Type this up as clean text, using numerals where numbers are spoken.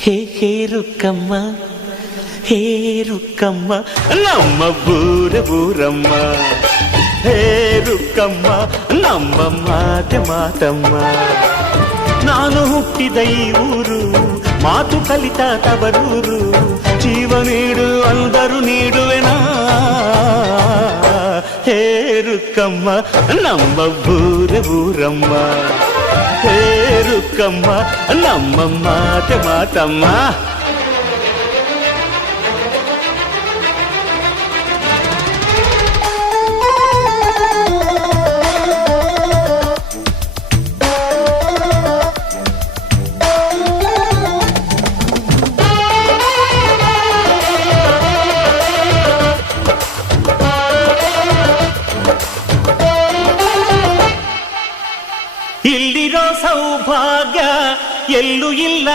ಹೇ ರುಕ್ಕಮ್ಮ, ಹೇ ರುಕ್ಕಮ್ಮ, ನಮ್ಮ ಊರಮ್ಮ. ಹೇ ರುಕ್ಕಮ್ಮ, ನಮ್ಮ ಮಾತಮ್ಮ. ನಾನು ಹುಟ್ಟಿದ ಈ ಊರು, ಮಾತು ಕಲಿತ ತವರೂರು. ಜೀವ ನೀಡು ಅಂದರು ನೀಡುವೆನಾ. ಹೇ ರುಕ್ಕಮ್ಮ, ನಮ್ಮ ಊರಮ್ಮ. ಹೇ ರುಕ್ಕಮ್ಮ, ನಮ್ಮ ಮಾತಮ್ಮ. ಇಲ್ಲಿರೋ ಸೌಭಾಗ್ಯ ಎಲ್ಲೂ ಇಲ್ಲ.